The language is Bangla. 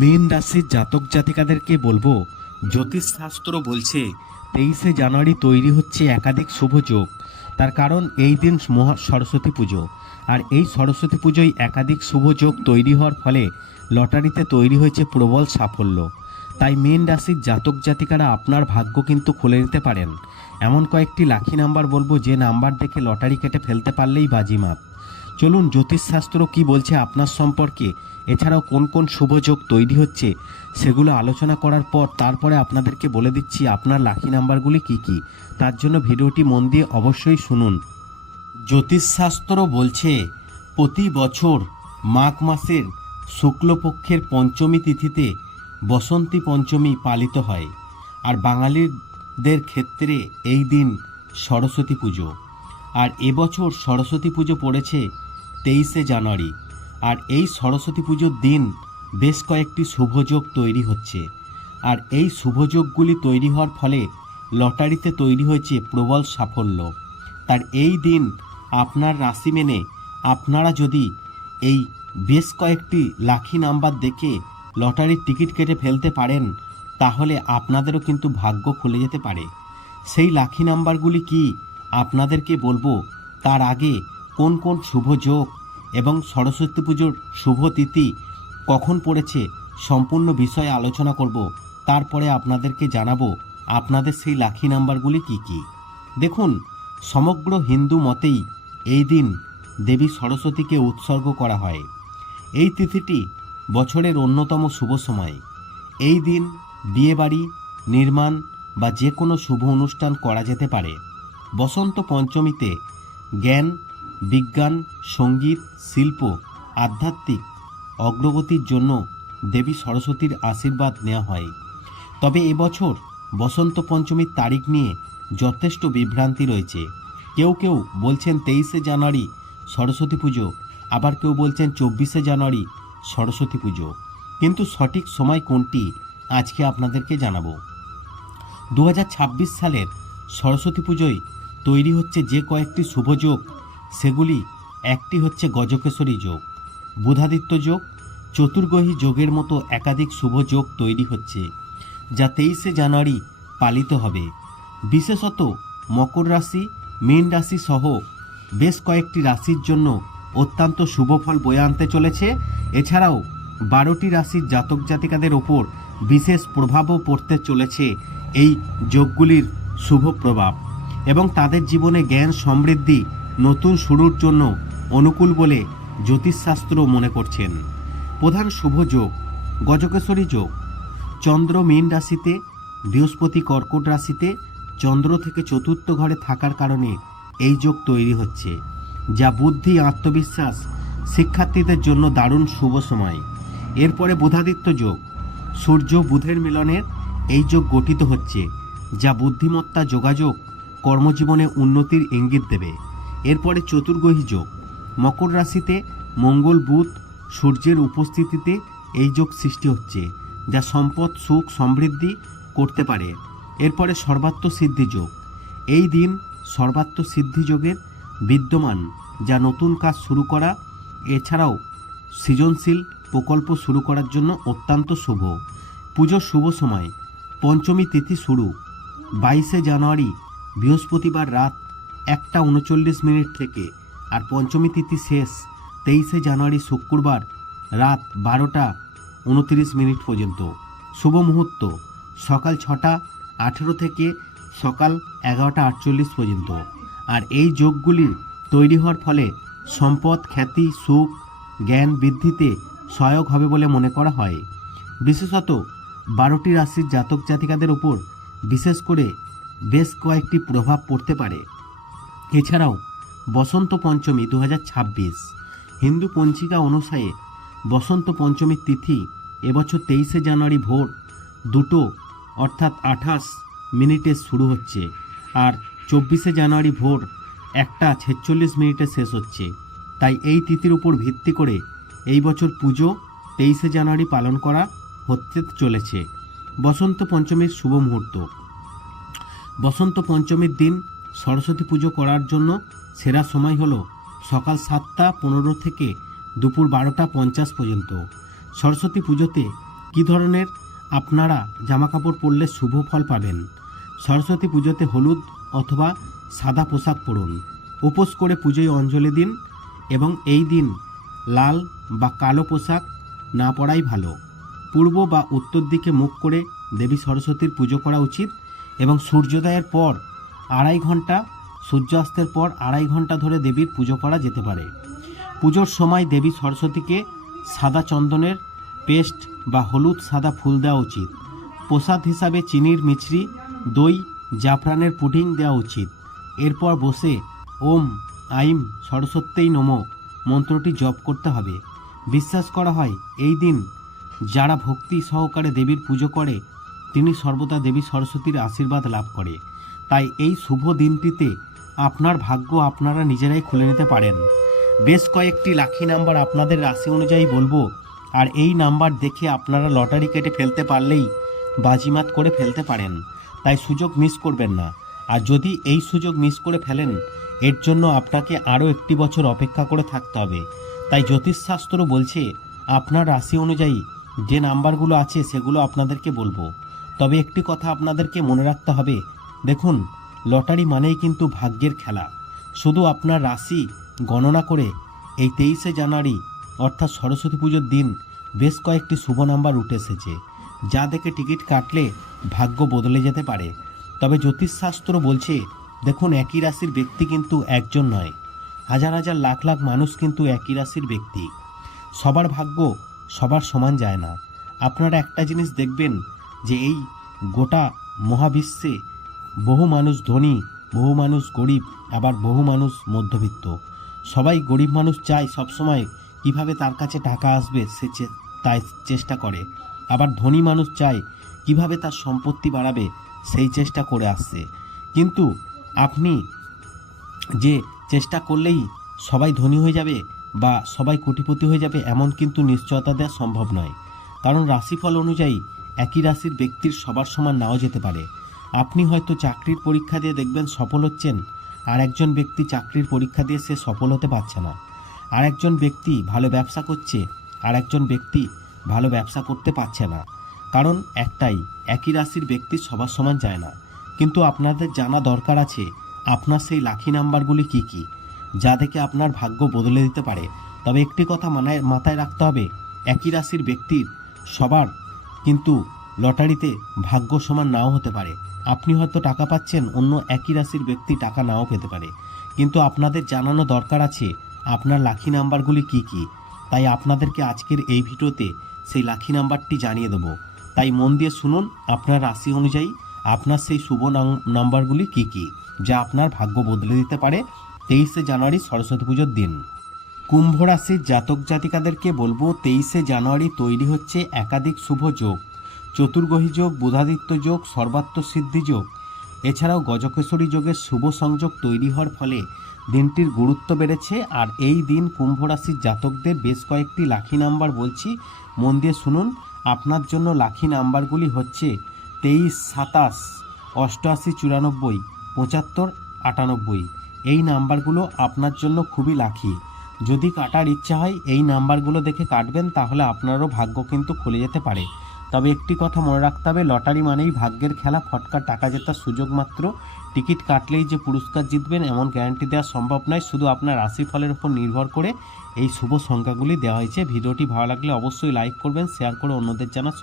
মীন রাশির জাতক জাতিকাদেরকে বলব জ্যোতিষশাস্ত্র বলছে, তেইশে জানুয়ারি তৈরি হচ্ছে একাধিক শুভ যোগ। তার কারণ এই দিন মহা সরস্বতী পুজো। আর এই সরস্বতী পুজোয় একাধিক শুভ যোগ তৈরি হওয়ার ফলে লটারিতে তৈরি হয়েছে প্রবল সাফল্য। তাই মীন রাশির জাতক জাতিকারা আপনার ভাগ্য কিন্তু খুলে নিতে পারেন। এমন কয়েকটি লাখি নাম্বার বলব, যে নাম্বার দেখে লটারি কেটে ফেলতে পারলেই বাজিমাত। চলুন জ্যোতিষশাস্ত্র কি বলছে আপনার সম্পর্কে? এছাড়াও কোন কোন শুভযোগ তৈরি হচ্ছে? সেগুলো আলোচনা করার পর তারপরে আপনাদেরকে বলে দিচ্ছি আপনার লাকি নাম্বারগুলি কি কি? তার জন্য ভিডিওটি মন দিয়ে অবশ্যই শুনুন। জ্যোতিষশাস্ত্র বলছে, প্রতি বছর মাঘ মাসের শুক্লপক্ষের পঞ্চমী তিথিতে বসন্তী পঞ্চমী পালিত হয়। আর বাঙালিদের ক্ষেত্রে এই দিন সরস্বতী পুজো। আর এবছর সরস্বতী পুজো পড়েছে তেইশে জানুয়ারি। আর এই সরস্বতী পুজোর দিন বেশ কয়েকটি শুভযোগ তৈরি হচ্ছে। আর এই শুভযোগগুলি তৈরি হওয়ার ফলে লটারিতে তৈরি হয়েছে প্রবল সাফল্য। তার এই দিন আপনার রাশি মেনে আপনারা যদি এই বেশ কয়েকটি লাখি নাম্বার দেখে লটারির টিকিট কেটে ফেলতে পারেন, তাহলে আপনাদেরও কিন্তু ভাগ্য খুলে যেতে পারে। সেই লাখি নাম্বারগুলি কি আপনাদেরকে বলব, তার আগে কোন কোন শুভ যোগ এবং সরস্বতী পুজোর শুভ তিথি কখন পড়েছে সম্পূর্ণ বিষয়ে আলোচনা করব। তারপরে আপনাদেরকে জানাব আপনাদের সেই লাখি নাম্বারগুলি কি কি। দেখুন, সমগ্র হিন্দু মতেই এই দিন দেবী সরস্বতীকে উৎসর্গ করা হয়। এই তিথিটি বছরের অন্যতম শুভ সময়। এই দিন বিয়েবাড়ি, নির্মাণ বা যে কোনো শুভ অনুষ্ঠান করা যেতে পারে। বসন্ত পঞ্চমীতে জ্ঞান বিজ্ঞান, সংগীত, শিল্প, আধ্যাত্মিক অগ্রগতির জন্য দেবী সরস্বতীর আশীর্বাদ নেওয়া হয়। তবে এবছর বসন্ত পঞ্চমীর তারিখ নিয়ে যথেষ্ট বিভ্রান্তি রয়েছে। কেউ কেউ বলছেন তেইশে জানুয়ারি সরস্বতী পুজো, আবার কেউ বলছেন চব্বিশে জানুয়ারি সরস্বতী পুজো। কিন্তু সঠিক সময় কোনটি, আজকে আপনাদেরকে জানাব। দু হাজার ছাব্বিশ সালের সরস্বতী পুজোয় তৈরি হচ্ছে যে কয়েকটি শুভযোগ সেগুলি একটি হচ্ছে গজকেশরী যোগ, বুধাদিত্য যোগ চতুর্গ্রহী যোগের মতো একাধিক শুভ যোগ তৈরি হচ্ছে, যা তেইশে জানুয়ারি পালিত হবে। বিশেষত মকর রাশি, মীন রাশি সহ বেশ কয়েকটি রাশির জন্য অত্যন্ত শুভ ফল বয়ে আনতে চলেছে। এছাড়াও বারোটি রাশির জাতক জাতিকাদের ওপর বিশেষ প্রভাবও পড়তে চলেছে এই যোগগুলির শুভ প্রভাব এবং তাদের জীবনে জ্ঞান সমৃদ্ধি নতুন শুরুর জন্য অনুকূল বলে জ্যোতিষশাস্ত্র মনে করছেন। প্রধান শুভ যোগ গজকেশ্বরী যোগ। চন্দ্র মীন রাশিতে, বৃহস্পতি কর্কট রাশিতে, চন্দ্র থেকে চতুর্থ ঘরে থাকার কারণে এই যোগ তৈরি হচ্ছে, যা বুদ্ধি, আত্মবিশ্বাস, শিক্ষার্থীদের জন্য দারুণ শুভ সময়। এরপরে বুধাদিত্য যোগ। সূর্য বুধের মিলনের এই যোগ গঠিত হচ্ছে, যা বুদ্ধিমত্তা যোগাযোগ, কর্মজীবনে উন্নতির ইঙ্গিত দেবে। এরপরে চতুর্গ্রহী যোগ। মকর রাশিতে মঙ্গল, বুধ সূর্যের উপস্থিতিতে এই যোগ সৃষ্টি হচ্ছে, যা সম্পদ, সুখ, সমৃদ্ধি করতে পারে। এরপরে সর্বাত্ম সিদ্ধি যোগ। এই দিন সর্বাত্ম সিদ্ধি যোগের বিদ্যমান, যা নতুন কাজ শুরু করা, এছাড়াও সৃজনশীল প্রকল্প শুরু করার জন্য অত্যন্ত শুভ। পুজোর শুভ সময়, পঞ্চমী তিথি শুরু। বাইশে জানুয়ারি বৃহস্পতিবার রাত একটা উনচল্লিশ মিনিট থেকে আর পঞ্চমী তিথি শেষ তেইশে জানুয়ারি শুক্রবার রাত বারোটা উনত্রিশ মিনিট পর্যন্ত। শুভ মুহূর্ত। সকাল ছটা আঠেরো থেকে সকাল এগারোটা আটচল্লিশ পর্যন্ত। আর এই যোগগুলির তৈরি হওয়ার ফলে সম্পদ, খ্যাতি, সুখ, জ্ঞান বৃদ্ধিতে সহায়ক হবে বলে মনে করা হয়। বিশেষত বারোটি রাশির জাতক জাতিকাদের উপর বিশেষ করে বেশ কয়েকটি প্রভাব পড়তে পারে। এছাড়াও বসন্ত পঞ্চমী দু হাজার ছাব্বিশ, হিন্দু পঞ্জিকা অনুসারে বসন্ত পঞ্চমীর তিথি এবছর তেইশে জানুয়ারি ভোর দুটো অর্থাৎ আঠাশ মিনিটে শুরু হচ্ছে আর চব্বিশে জানুয়ারি ভোর একটা ছেচল্লিশ মিনিটে শেষ হচ্ছে। তাই এই তিথির উপর ভিত্তি করে এই বছর পুজো তেইশে জানুয়ারি পালন করা হতে চলেছে। বসন্ত পঞ্চমীর শুভ মুহূর্ত। বসন্ত পঞ্চমীর দিন সরস্বতী পুজো করার জন্য সেরা সময় হলো সকাল সাতটা পনেরো থেকে দুপুর বারোটা পঞ্চাশ পর্যন্ত। সরস্বতী পুজোতে কী ধরনের আপনারা জামাকাপড় পরলে শুভ ফল পাবেন? সরস্বতী পুজোতে হলুদ অথবা সাদা পোশাক পরুন। উপোস করে পুজোয় অঞ্জলি দিন এবং এই দিন লাল বা কালো পোশাক না পরাই ভালো। পূর্ব বা উত্তর দিকে মুখ করে দেবী সরস্বতীর পুজো করা উচিত এবং সূর্যোদয়ের পর আড়াই ঘণ্টা, সূর্যাস্তের পর আড়াই ঘণ্টা ধরে দেবীর পুজো করা যেতে পারে। পুজোর সময় দেবী সরস্বতীকে সাদা চন্দনের পেস্ট বা হলুদ সাদা ফুল দেওয়া উচিত। প্রসাদ হিসাবে চিনির মিছরি, দই, জাফরানের পুডিং দেওয়া উচিত। এরপর বসে ওম, আইম, সরস্বত্যই নমো মন্ত্রটি জপ করতে হবে। বিশ্বাস করা হয়, এই দিন যারা ভক্তি সহকারে দেবীর পুজো করে, তিনি সর্বদা দেবী সরস্বতীর আশীর্বাদ লাভ করে। তাই এই শুভ দিনটিতে আপনার ভাগ্য আপনারা নিজেরাই খুলে নিতে পারেন। বেশ কয়েকটি লাখি নাম্বার আপনাদের রাশি অনুযায়ী বলব, আর এই নাম্বার দেখে আপনারা লটারি কেটে ফেলতে পারলেই বাজিমাত করে ফেলতে পারেন। তাই সুযোগ মিস করবেন না। আর যদি এই সুযোগ মিস করে ফেলেন, এর জন্য আপনাকে আরও একটি বছর অপেক্ষা করে থাকতে হবে। তাই জ্যোতিষশাস্ত্র বলছে, আপনার রাশি অনুযায়ী যে নাম্বারগুলো আছে সেগুলো আপনাদেরকে বলব। তবে একটি কথা আপনাদেরকে মনে রাখতে হবে দেখুন, লটারি মানেই কিন্তু ভাগ্যের খেলা। শুধু আপনার রাশি গণনা করে এই তেইশে জানুয়ারি, অর্থাৎ সরস্বতী পুজোর দিন, বেশ কয়েকটি শুভ নাম্বার উঠে এসেছে। যা দেখে টিকিট কাটলে ভাগ্য বদলে যেতে পারে। তবে জ্যোতিষশাস্ত্র বলছে, দেখুন, একই রাশির ব্যক্তি কিন্তু একজন নয়। হাজার হাজার লাখ লাখ মানুষ কিন্তু একই রাশির ব্যক্তি। সবার ভাগ্য সবার সমান যায় না। আপনারা একটা জিনিস দেখবেন যে এই গোটা মহাবিশ্বে বহু মানুষ ধনী, বহু মানুষ গরিব, আবার বহু মানুষ মধ্যবিত্ত। সবাই গরিব মানুষ চায় সবসময় কীভাবে তার কাছে টাকা আসবে সে তাই চেষ্টা করে। আবার ধনী মানুষ চায় কীভাবে তার সম্পত্তি বাড়াবে সেই চেষ্টা করে আসছে। কিন্তু আপনি যে চেষ্টা করলেই সবাই ধনী হয়ে যাবে বা সবাই কোটিপতি হয়ে যাবে এমন কিন্তু নিশ্চয়তা দেওয়া সম্ভব নয়। কারণ রাশিফল অনুযায়ী একই রাশির ব্যক্তির সবার সমান নাও যেতে পারে। আপনি হয়তো চাকরির পরীক্ষা দিয়ে দেখবেন সফল হচ্ছেন, আর একজন ব্যক্তি চাকরির পরীক্ষা দিয়ে সে সফল হতে পারছে না। আর একজন ব্যক্তি ভালো ব্যবসা করছে, আর একজন ব্যক্তি ভালো ব্যবসা করতে পারছে না। কারণ একটাই, একই রাশির ব্যক্তি সবার সমান যায় না। কিন্তু আপনাদের জানা দরকার আছে, আপনার সেই লাখি নাম্বারগুলি কি কি, যা দেখে আপনার ভাগ্য বদলে দিতে পারে। তবে একটি কথা মানায়, মাথায় রাখতে হবে, একই রাশির ব্যক্তির সবার কিন্তু লটারিতে ভাগ্য সমান নাও হতে পারে। আপনি হয়তো টাকা পাচ্ছেন, অন্য একই রাশির ব্যক্তি টাকা নাও পেতে পারে। কিন্তু আপনাদের জানানো দরকার আছে, আপনার লাকি নাম্বারগুলি কি কি? তাই আপনাদেরকে আজকের এই ভিডিওতে সেই লাকি নাম্বারটি জানিয়ে দেবো। তাই মন দিয়ে শুনুন, আপনার রাশি অনুযায়ী আপনার সেই শুভ নাম- নাম্বারগুলি কি কি, যা আপনার ভাগ্য বদলে দিতে পারে। তেইশে জানুয়ারি সরস্বতী পুজোর দিন। কুম্ভ রাশির জাতক জাতিকাদেরকে বলব, তেইশে জানুয়ারি তৈরি হচ্ছে একাধিক শুভ যোগ। চতুর্গ্রহী যোগ, বুধাদিত্য যোগ, সর্বাত্ম সিদ্ধি যোগ। এছাড়াও গজকেশরী যোগের শুভ সংযোগ তৈরি হওয়ার ফলে দিনটির গুরুত্ব বেড়েছে আর এই দিন কুম্ভ রাশির জাতকদের বেশ কয়েকটি লাখি নাম্বার বলছি। মন দিয়ে শুনুন, আপনার জন্য লাখি নাম্বারগুলি হচ্ছে তেইশ, সাতাশ, অষ্টআশি, চুরানব্বই, পঁচাত্তর, আটানব্বই। এই নাম্বারগুলো আপনার জন্য খুবই লাখি। যদি কাটার ইচ্ছা হয়, এই নাম্বারগুলো দেখে কাটবেন, তাহলে আপনারও ভাগ্য কিন্তু খুলে যেতে পারে। তবে একটি কথা মনে রাখতে হবে, লটারি মানেই ভাগ্যের খেলা, ফটকা, টাকা জেতার সুযোগ মাত্র। টিকিট কাটলেই যে পুরস্কার জিতবেন এমন গ্যারান্টি দেওয়া সম্ভব নয়, শুধু আপনার রাশিফলের উপর নির্ভর করে এই শুভ সংখ্যাগুলি দেওয়া হয়েছে। ভিডিওটি ভালো লাগলে অবশ্যই লাইক করবেন শেয়ার করে অন্যদের সুযোগ